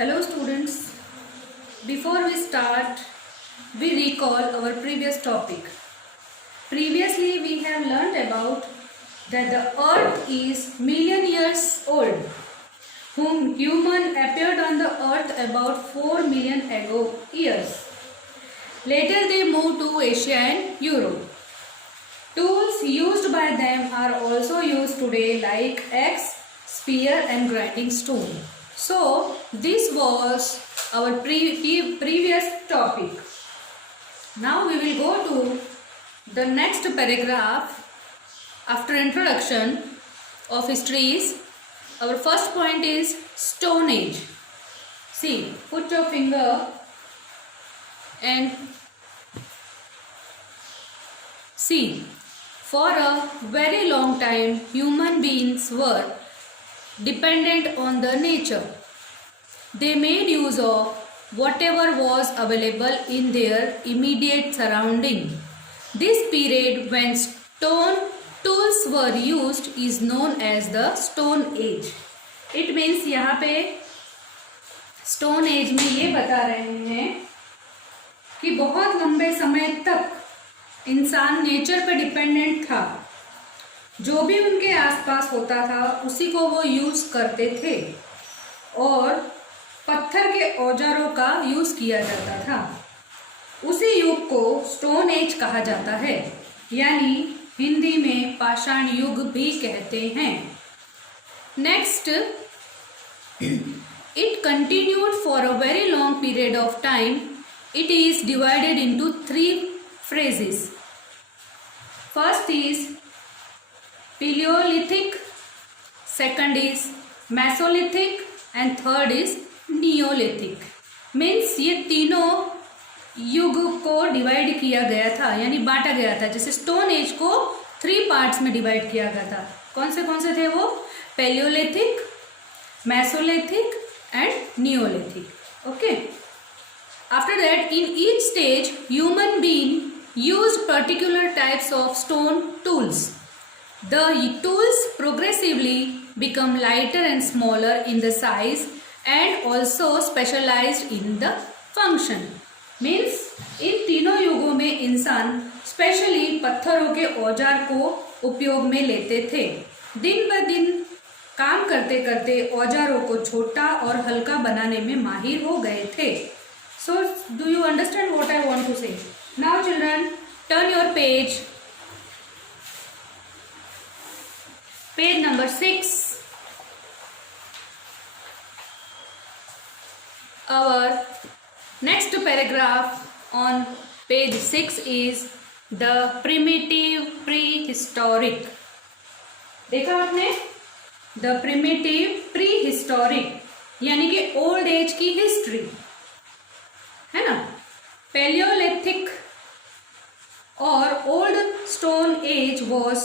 Hello students, before we start, we recall our previous topic. Previously we have learnt about that the earth is million years old, whom human appeared on the earth about 4 million ago years. Later they moved to Asia and Europe. Tools used by them are also used today like axe, spear and grinding stone. So this was our previous topic. Now we will go to the next paragraph after introduction of histories. Our first point is Stone Age. See, put your finger and see. For a very long time, human beings were dependent on the nature. They made use of whatever was available in their immediate surrounding. This period when stone tools were used is known as the Stone Age. It means यहाँ पे Stone Age में ये बता रहे हैं कि बहुत लंबे समय तक इंसान नेचर पे डिपेंडेंट था। जो भी उनके आसपास होता था उसी को वो यूज करते थे और पत्थर के औजारों का यूज किया जाता था। उसी युग को स्टोन एज कहा जाता है, यानी हिंदी में पाषाण युग भी कहते हैं। Next, it continued for a very long period of time. It is divided into 3 phrases. First is Paleolithic, second is Mesolithic and third is Neolithic. Means ये तीनों युग को डिवाइड किया गया था, यानी बांटा गया था। जैसे स्टोन एज को 3 पार्ट्स में डिवाइड किया गया था। कौन से थे वो? Paleolithic, Mesolithic and Neolithic. Okay. After that, in each stage, human being used particular types of stone tools. The tools progressively become lighter and smaller in the size and also specialized in the function. Means इन तीनों युगों में इंसान specially पत्थरों के औजार को उपयोग में लेते थे। दिन ब दिन काम करते करते औजारों को छोटा और हल्का बनाने में माहिर हो गए थे। So, do you understand what I want to say? Now children, turn your page. Page number 6. Our next paragraph on page 6 is the primitive prehistoric. देखा आपने? The primitive prehistoric यानी कि old age की history है ना। Paleolithic और old stone age was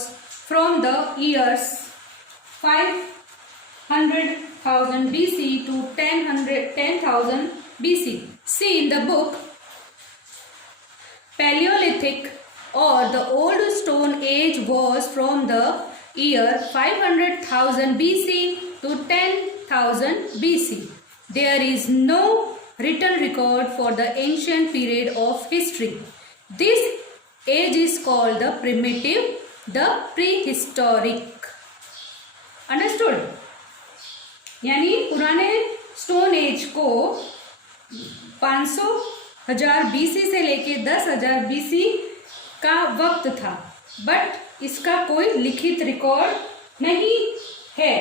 from the years 500,000 BC to 10,000 BC. See in the book Paleolithic or the old stone age was from the year 500,000 BC to 10,000 BC. There is no written record for the ancient period of history. This age is called the primitive, the prehistoric. Understood? यानी पुराने stone age को 500,000 BC से लेके 10,000 BC का वक्त था, but इसका कोई लिखित रिकॉर्ड नहीं है।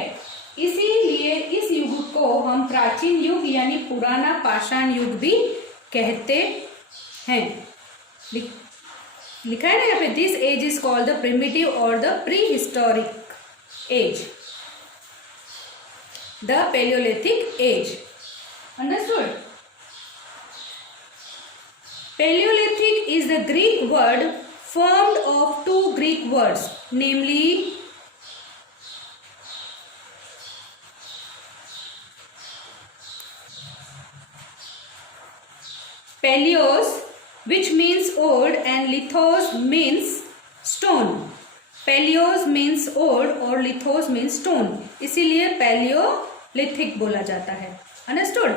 इसीलिए इस युग को हम प्राचीन युग यानी पुराना पाषाण युग भी कहते हैं। लिखा है ना यहाँ पे, this age is called the primitive और the prehistoric age, the palaeolithic age. Understood? Palaeolithic is the Greek word formed of 2 Greek words, namely Paleos, which means old, and lithos means stone. Paleos means old और lithos means stone, इसीलिए Palaeolithic बोला जाता है। Understood?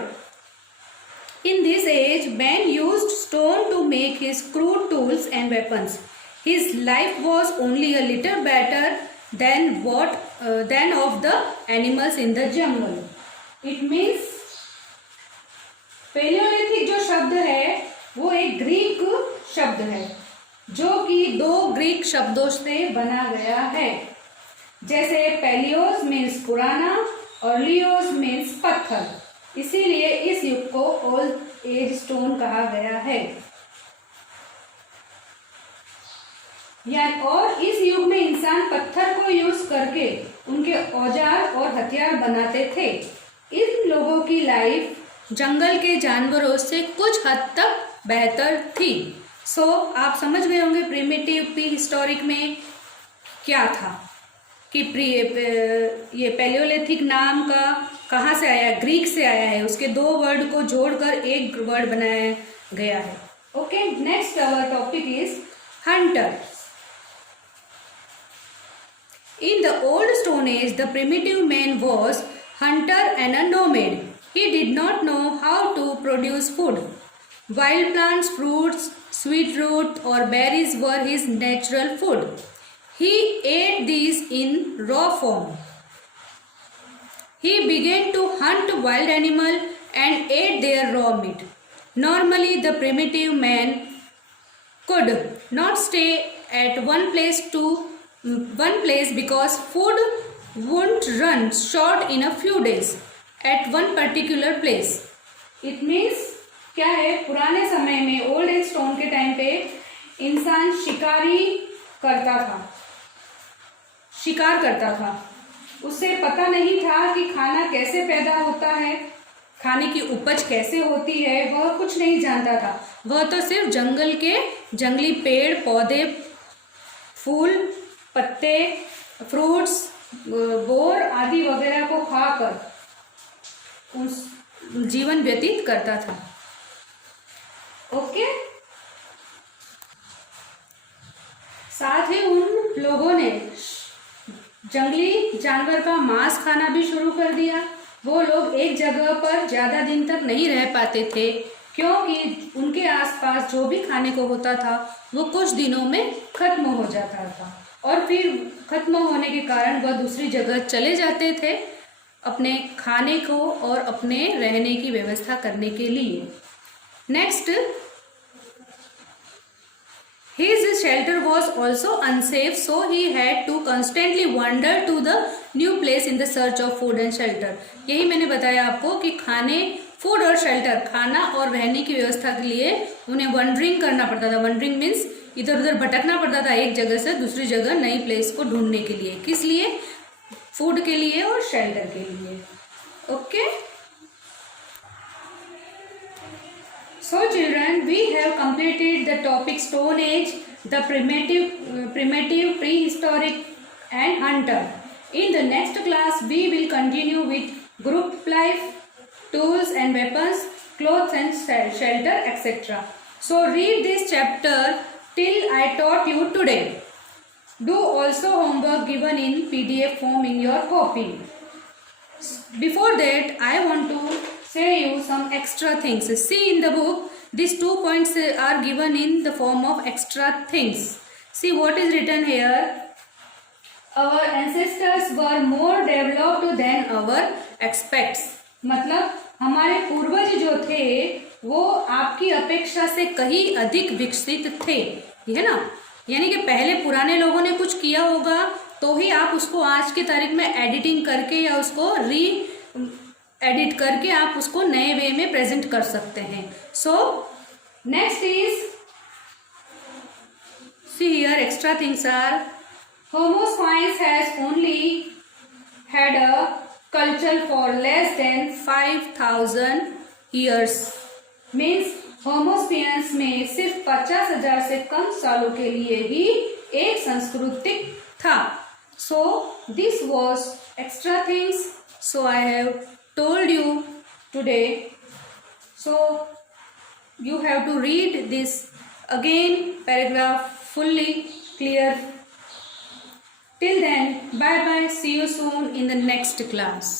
In this age, man used stone to make his crude tools and weapons. His life was only a little better than of the animals in the jungle. It means Palaeolithic जो शब्द है वो एक Greek शब्द है जो कि दो ग्रीक शब्दों से बना गया है. जैसे पैलियोस मीन्स पुराना और लियोस मीन्स पत्थर, इसीलिए इस युग को ओल्ड एज स्टोन कहा गया है. और इस युग में इंसान पत्थर को यूज करके उनके औजार और हथियार बनाते थे. इन लोगों की लाइफ जंगल के जानवरों से कुछ हद तक बेहतर थी. आप समझ गए होंगे प्रिमिटिव प्री हिस्टोरिक में क्या था कि ये पैलियोलिथिक नाम का कहाँ से आया, ग्रीक से आया है. उसके दो वर्ड को जोड़कर एक वर्ड बनाया गया है. Okay, next our topic is hunter. In the old Stone Age, the primitive man was hunter and a nomad. He did not know how to produce food. Wild plants, fruits, sweet root or berries were his natural food. He ate these in raw form. He began to hunt wild animal and ate their raw meat. Normally, the primitive man could not stay at one place because food wouldn't run short in a few days at one particular place. It means क्या है, पुराने समय में old age stone के time पे इंसान शिकार करता था. उससे पता नहीं था कि खाना कैसे पैदा होता है, खाने की उपज कैसे होती है, वह कुछ नहीं जानता था. वह तो सिर्फ जंगल के जंगली पेड़ पौधे, फूल, पत्ते, फ्रूट्स, बोर आदि वगैरह को खाकर उस जीवन व्यतीत करता था. ओके, साथ ही उन लोगों ने जंगली जानवर का मांस खाना भी शुरू कर दिया. वो लोग एक जगह पर ज़्यादा दिन तक नहीं रह पाते थे क्योंकि उनके आसपास जो भी खाने को होता था वो कुछ दिनों में खत्म हो जाता था और फिर खत्म होने के कारण वह दूसरी जगह चले जाते थे अपने खाने को और अपने रहने की व्यवस्था करने के लिए. Next, his shelter was also unsafe, so he had to constantly wander to the new place in the search of food and shelter. यही मैंने बताया आपको कि फूड और शेल्टर, खाना और रहने की व्यवस्था के लिए उन्हें वंडरिंग करना पड़ता था. वंडरिंग मीन्स इधर उधर भटकना पड़ता था एक जगह से दूसरी जगह नई प्लेस को ढूंढने के लिए. किस लिए? फूड के लिए और शेल्टर के लिए. Okay, so children, we have completed the topic Stone Age, the primitive, prehistoric and hunter. In the next class, we will continue with group life, tools and weapons, clothes and shelter, etc. So read this chapter till I taught you today. Do also homework given in PDF form in your copy. Before that, I want to say you some extra things. See in the book, these 2 points are given in the form of extra things. See what is written here. Our ancestors were more developed than our expects. मतलब हमारे पूर्वज जो थे वो आपकी अपेक्षा से कहीं अधिक विकसित थे, है ना. यानी कि पहले पुराने लोगों ने कुछ किया होगा तो ही आप उसको आज की तारीख में एडिटिंग करके या उसको एडिट करके आप उसको नए वे में प्रेजेंट कर सकते हैं. So next is, see here extra things are, Homo sapiens has only had a culture for less than 5000 years. Means Homo sapiens में सिर्फ 50,000 से कम सालों के लिए ही एक सांस्कृतिक था. So this was extra things. So I have told you today, so you have to read this again paragraph fully clear. Till then, bye bye, see you soon in the next class.